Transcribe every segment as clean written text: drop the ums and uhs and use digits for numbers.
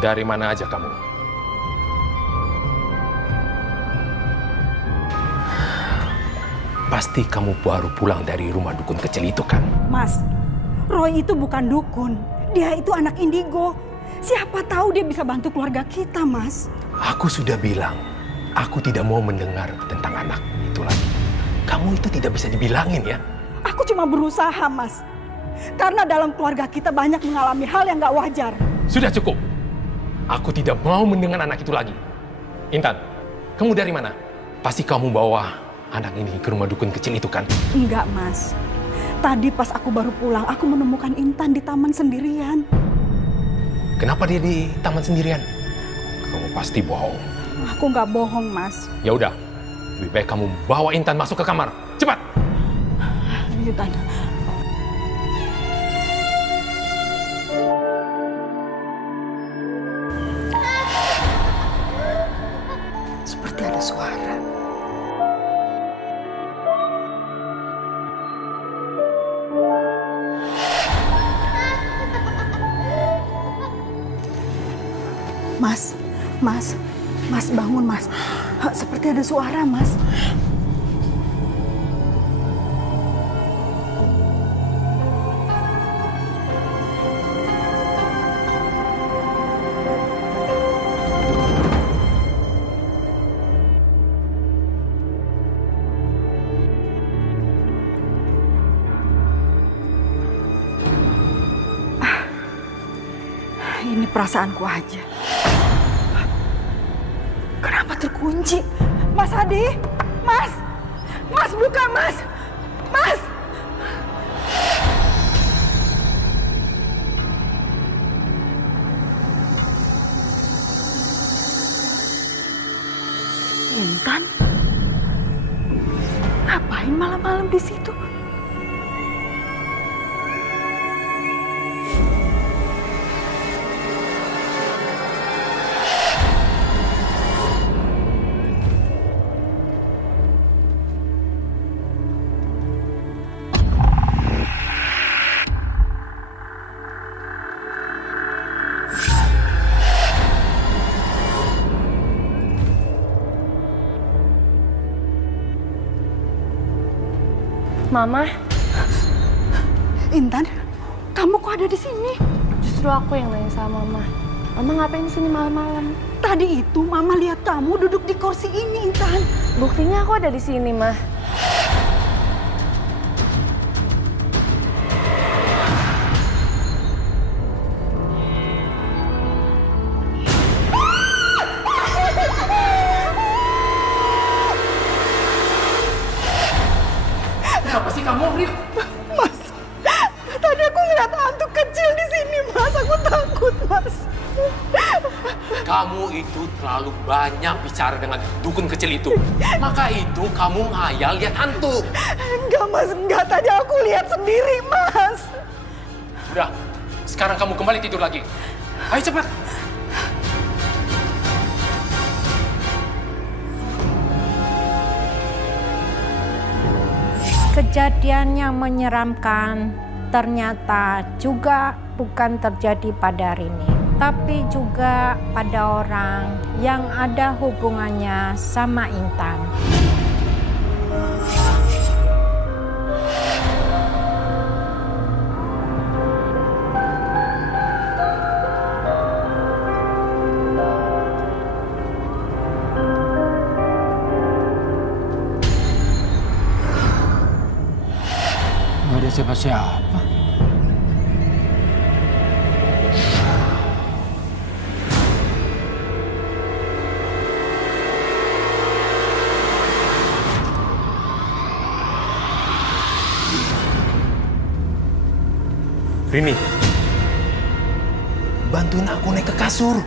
Dari mana aja kamu? Pasti kamu baru pulang dari rumah dukun kecil itu kan? Mas, Roy itu bukan dukun. Dia itu anak indigo. Siapa tahu dia bisa bantu keluarga kita, Mas. Aku sudah bilang, aku tidak mau mendengar tentang anak itu lagi. Kamu itu tidak bisa dibilangin ya? Aku cuma berusaha, Mas. Karena dalam keluarga kita banyak mengalami hal yang gak wajar. Sudah cukup. Aku tidak mau mendengar anak itu lagi. Intan, kamu dari mana? Pasti kamu bawa anak ini ke rumah dukun kecil itu kan? Enggak, Mas. Tadi pas aku baru pulang, aku menemukan Intan di taman sendirian. Kenapa dia di taman sendirian? Kamu pasti bohong. Aku nggak bohong, Mas. Ya udah, lebih baik kamu bawa Intan masuk ke kamar. Cepat! Intan. Seperti ada suara. Mas bangun, Mas. Seperti ada suara, Mas. Ini perasaanku aja. Kenapa terkunci? Mas Adi? Mas! Mas buka, Mas! Mas! Intan? Ngapain malam-malam di situ? Mama, Intan, kamu kok ada di sini? justru aku yang nanya sama Mama. Mama ngapain di sini malam-malam? Tadi itu Mama lihat kamu duduk di kursi ini, Intan. Buktinya aku ada di sini, Ma. Kenapa sih kamu, Ril? Mas, tadi aku ngeliat hantu kecil di sini, Mas. Aku takut, Mas. Kamu itu terlalu banyak bicara dengan dukun kecil itu. Maka itu kamu ngayal lihat hantu. Enggak, Mas. Enggak. Tadi aku lihat sendiri, Mas. Udah, sekarang kamu kembali tidur lagi. Ayo cepat. Kejadian yang menyeramkan ternyata juga bukan terjadi pada Rini, tapi juga pada orang yang ada hubungannya sama Intan. Nggak ada siapa-siapa. Rini, bantuin aku naik ke kasur.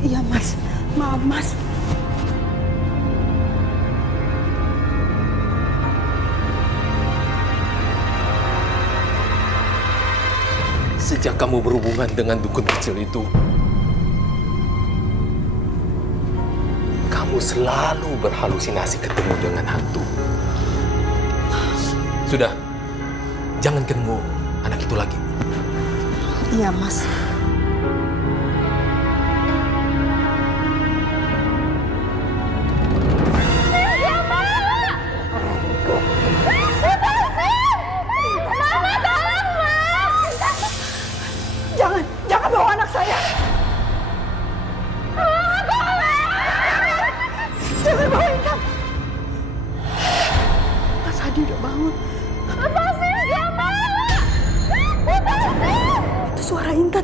Iya, Mas. Maaf, Mas. Sejak kamu berhubungan dengan dukun kecil itu, kamu selalu berhalusinasi ketemu dengan hantu. Sudah, jangan ketemu anak itu lagi. Iya, Mas. bangun. Lepasin, gak mau! Lepasin! Itu suara Intan.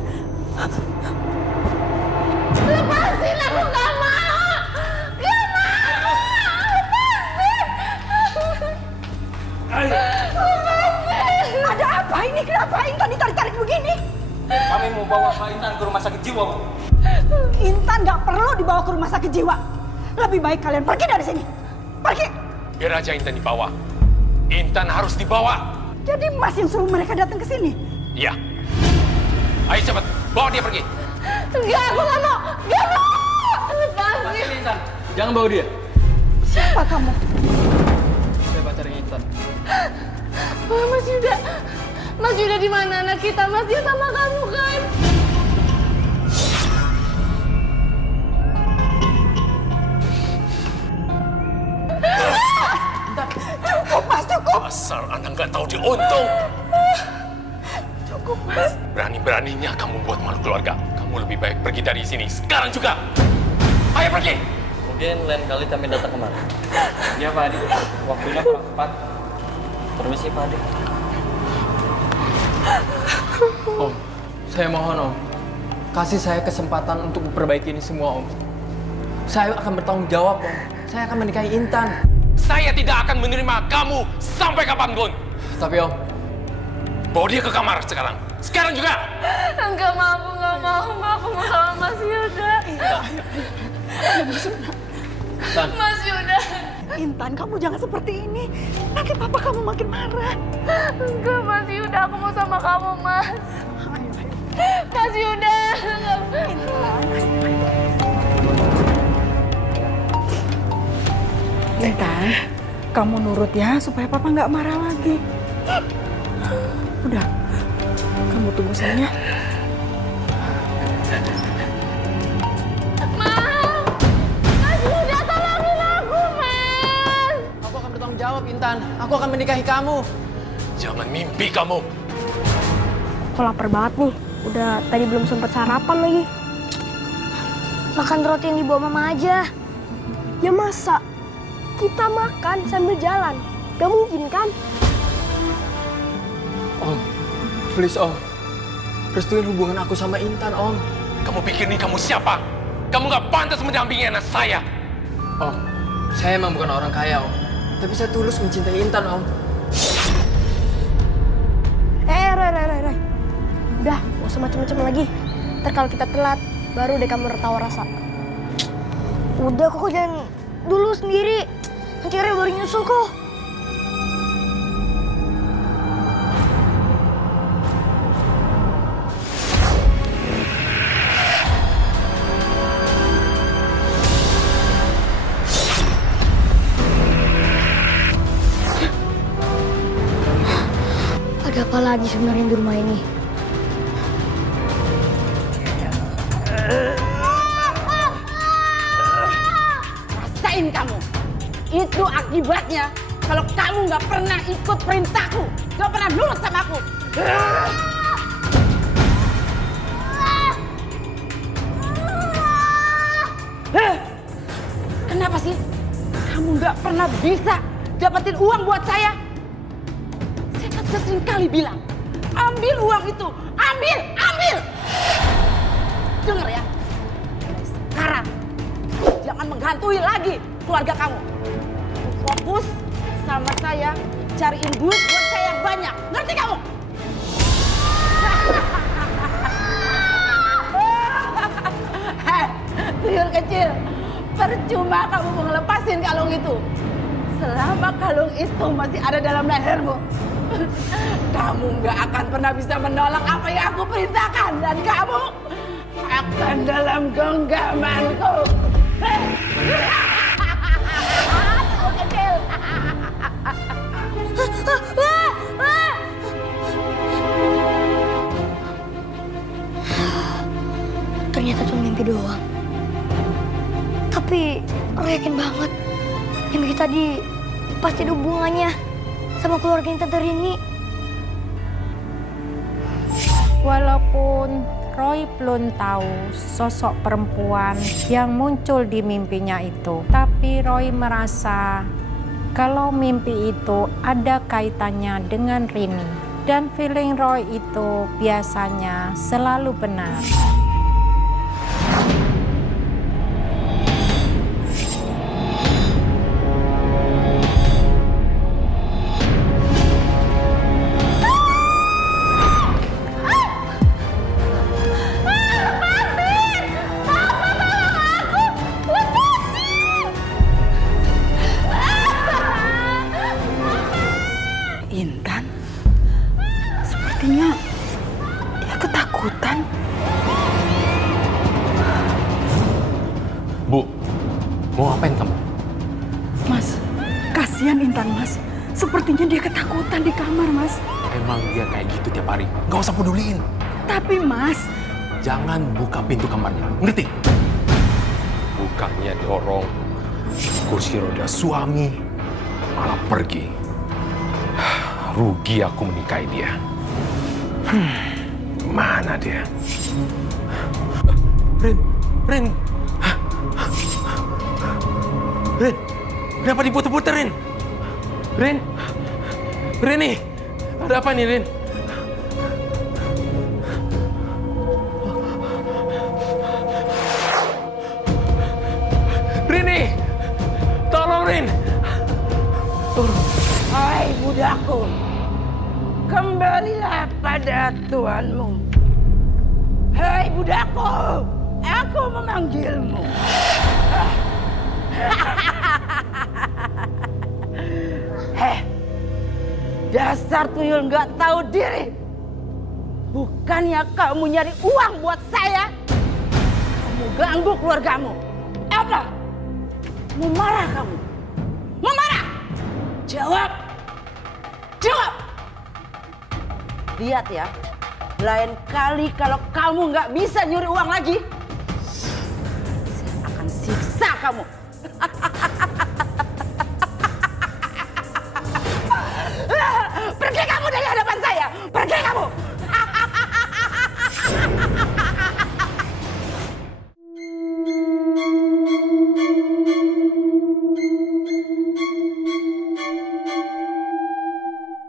Lepasin, aku gak mau! Gak mau! Lepasin! Ada apa ini? Kenapa Intan ditarik-tarik begini? Kami mau bawa Pak Intan ke rumah sakit jiwa, Bu. Intan nggak perlu dibawa ke rumah sakit jiwa. Lebih baik kalian pergi dari sini. Pergi. Biar aja Intan dibawa. Intan harus dibawa. Jadi Mas yang suruh mereka datang ke sini. Iya. Ayo cepat, bawa dia pergi. Enggak, aku gak mau! Gak mau! Lepasin! Intan, jangan bawa dia. Siapa kamu? Saya pacarnya Intan. Mas Yuda di mana anak kita? Mas dia sama kamu kan? Cukup Mas, cukup. Asal anak nggak tahu diuntung. Cukup Mas. Berani-beraninya kamu buat malu keluarga. Kamu lebih baik pergi dari sini sekarang juga. Ayo pergi. Mungkin lain kali kami datang kemari. Iya, Pak Adi. Waktunya kurang tepat. Permisi, Pak Adi. Om, saya mohon, Om. Kasih saya kesempatan untuk memperbaiki ini semua, Om. Saya akan bertanggung jawab, Om. Saya akan menikahi Intan. Saya tidak akan menerima kamu sampai kapanpun. Tapi, Om, Bawa dia ke kamar sekarang. Sekarang juga. Enggak mau, aku gak mau. Aku mau sama Mas Yuda. Intan. Mas Yuda. Intan, kamu jangan seperti ini. Nanti papa kamu makin marah. Enggak, Mas Yuda. Aku mau sama kamu, Mas. Mas Yuda. Intan, kamu nurut ya supaya papa nggak marah lagi. Udah, kamu tunggu sini ya. Mas Yuda, tolongin aku, Mas. Aku akan bertanggung jawab, Intan. Aku akan menikahi kamu. Jangan mimpi kamu. Aku lapar banget nih. Udah tadi belum sempat sarapan lagi. Makan roti yang dibawa mama aja. Ya masa kita makan sambil jalan? Gak mungkin kan? Om, please, Om. Restuin hubungan aku sama Intan, Om. Kamu pikir nih kamu siapa? Kamu gak pantas mendampingi anak saya. Om, saya emang bukan orang kaya, Om. Tapi saya tulus mencintai Intan, Om. Rai. Udah, gak usah macem-macem lagi. Ntar kalau kita telat, baru deh kamu tahu rasa. Udah, kok jangan dulu sendiri. Nanti Rai baru nyusul kok. Ada apa lagi sebenarnya di rumah ini? Rasain kamu. Itu akibatnya kalau kamu nggak pernah ikut perintahku, nggak pernah nurut sama aku. Kenapa sih kamu nggak pernah bisa dapetin uang buat saya? Saya kan sudah sering kali bilang, ambil uang itu, ambil. Dengar ya, mulai sekarang jangan menghantui lagi keluarga kamu. Fokus sama saya, cariin duit buat saya yang banyak. Ngerti kamu? Hei, tuyul kecil. Percuma kamu mau ngelepasin kalung itu. Selama kalung itu masih ada dalam lehermu, kamu nggak akan pernah bisa menolak apa yang aku perintahkan. Dan kamu akan dalam genggamanku. Kecil. Ternyata cuma mimpi doang. Tapi Roy yakin banget mimpi tadi pasti ada hubungannya sama keluarga Tante Rini. Walaupun Roy belum tahu sosok perempuan yang muncul di mimpinya itu, tapi Roy merasa kalau mimpi itu ada kaitannya dengan Rini. Dan feeling Roy itu biasanya selalu benar. Intan, sepertinya dia ketakutan. Bu, mau ngapain kamu? Mas, kasihan Intan, Mas. Sepertinya dia ketakutan di kamar, Mas. Emang dia kayak gitu tiap hari. Gak usah peduliin. Tapi, Mas, Jangan buka pintu kamarnya, ngerti? Bukannya dorong kursi roda suami, malah pergi. Rugi aku menikahi dia. Mana dia? Rin, Rin. Rin, kenapa diputer-puter, Rin? Rin, Rini, ada apa nih, Rin? Rini, tolong, Rin. hai budakku, kembalilah pada tuanmu. Hei budakku, aku memanggilmu. Heh, dasar tuyul nggak tahu diri. Bukannya kamu nyari uang buat saya, kamu ganggu keluargamu. Apa? Mau marah kamu? Mau marah? Jawab! Jawab! Lihat ya, lain kali kalau kamu nggak bisa nyuri uang lagi, saya akan siksa kamu.